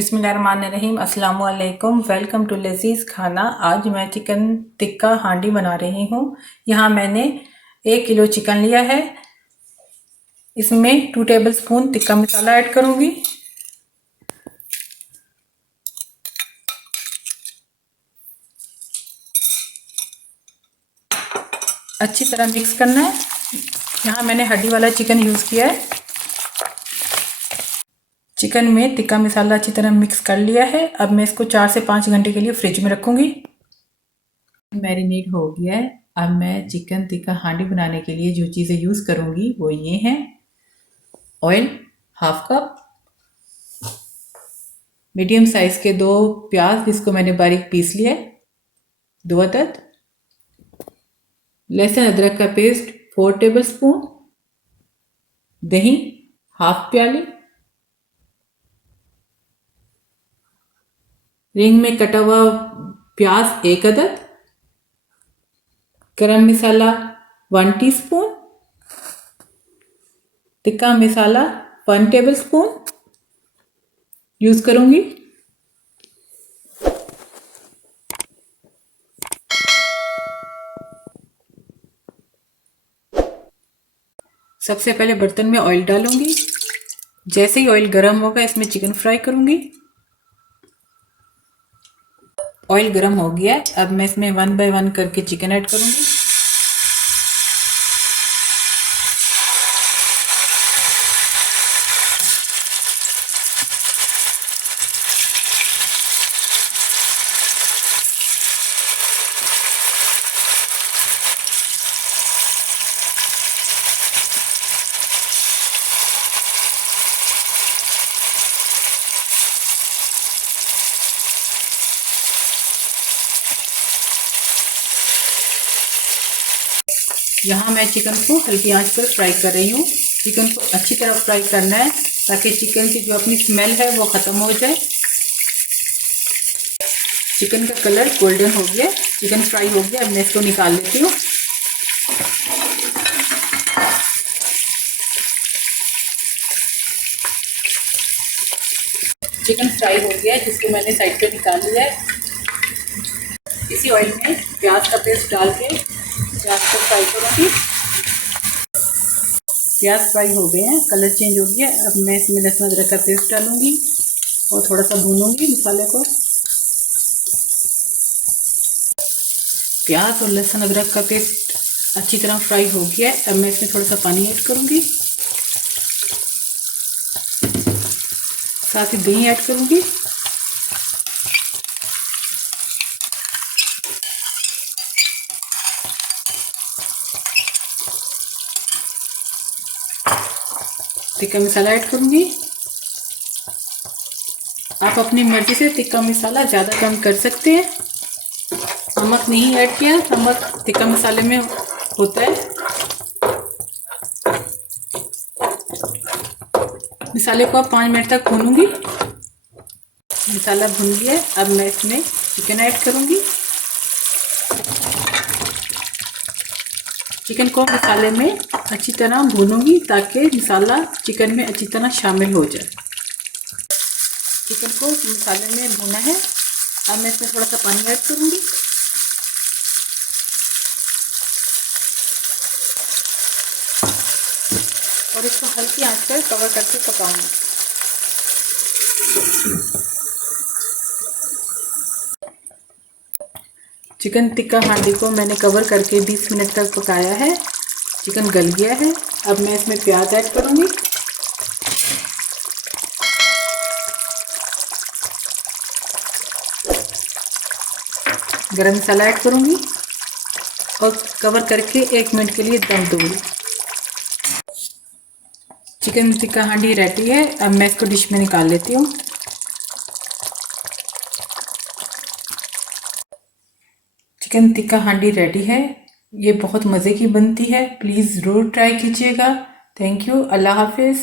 बिस्मिल्लाहिर्रहमानिर्रहीम। अस्सलाम वालेकुम। वेलकम टू लजीज़ खाना। आज मैं चिकन टिक्का हांडी बना रही हूँ। यहाँ मैंने 1 किलो चिकन लिया है। इसमें 2 टेबलस्पून टिक्का मसाला ऐड करूँगी। अच्छी तरह मिक्स करना है। यहाँ मैंने हड्डी वाला चिकन यूज़ किया है। चिकन में टिक्का मसाला अच्छी तरह मिक्स कर लिया है। अब मैं इसको 4 से 5 घंटे के लिए फ्रिज में रखूँगी। मैरिनेट हो गया है। अब मैं चिकन टिक्का हांडी बनाने के लिए जो चीज़ें यूज़ करूँगी वो ये हैं। Oil half cup, medium size के 2 प्याज जिसको मैंने बारीक पीस लिया है 2 अदद, लहसुन अदरक का पेस्ट 4 टेबलस्पून, दही हाफ प्याली, रिंग में कटा हुआ प्याज 1 अदद, गरम मसाला 1 teaspoon, tikka masala 1 tablespoon use करूँगी। सबसे पहले बर्तन में ऑयल डालूंगी। जैसे ही ऑयल गर्म होगा इसमें चिकन फ्राई करूँगी। ऑयल गर्म हो गया है। अब मैं इसमें 1 बाय 1 करके चिकन ऐड करूँगी। यहाँ मैं चिकन को हल्की आंच पर फ्राई कर रही हूँ। चिकन को अच्छी तरह फ्राई करना है ताकि चिकन की जो अपनी स्मेल है वो ख़त्म हो जाए। चिकन का कलर गोल्डन हो गया, चिकन फ्राई हो गया। अब मैं इसको निकाल लेती हूँ। चिकन फ्राई हो गया है जिसको मैंने साइड पे निकाल लिया है। इसी ऑयल में प्याज का पेस्ट डाल के प्याज को फ्राई करूँगी। प्याज फ्राई हो गए हैं, कलर चेंज हो गया। अब मैं इसमें लहसुन अदरक का पेस्ट डालूंगी और थोड़ा सा भूनूंगी मसाले को। प्याज और लहसुन अदरक का पेस्ट अच्छी तरह फ्राई हो गया है। अब मैं इसमें थोड़ा सा पानी ऐड करूँगी, साथ ही दही ऐड करूँगी। टिक्का मसाला ऐड करूँगी। आप अपनी मर्ज़ी से टिक्का मसाला ज़्यादा कम कर सकते हैं। नमक नहीं ऐड किया, नमक टिक्का मसाले में होता है। मसाले को अब 5 मिनट तक भूनूंगी। मसाला भून गया है। अब मैं इसमें चिकन ऐड करूँगी। चिकन को मसाले में अच्छी तरह भूनूंगी ताकि मसाला चिकन में अच्छी तरह शामिल हो जाए। चिकन को मसाले में भूना है। अब मैं इसमें थोड़ा सा पानी ऐड करूँगी। और इसको हल्की आंच पर कवर करके पकाऊंगी। चिकन टिक्का हांडी को मैंने कवर करके 20 मिनट तक पकाया है। चिकन गल गया है। अब मैं इसमें प्याज ऐड करूँगी। गरम मसाला ऐड करूँगी और कवर करके 1 मिनट के लिए दम दूँगी। चिकन टिक्का हांडी रेडी है। अब मैं इसको डिश में निकाल लेती हूँ। चिकन टिक्का हांडी रेडी है। ये बहुत मज़े की बनती है। प्लीज़ ज़रूर ट्राई कीजिएगा। Thank you. अल्लाह हाफिज़।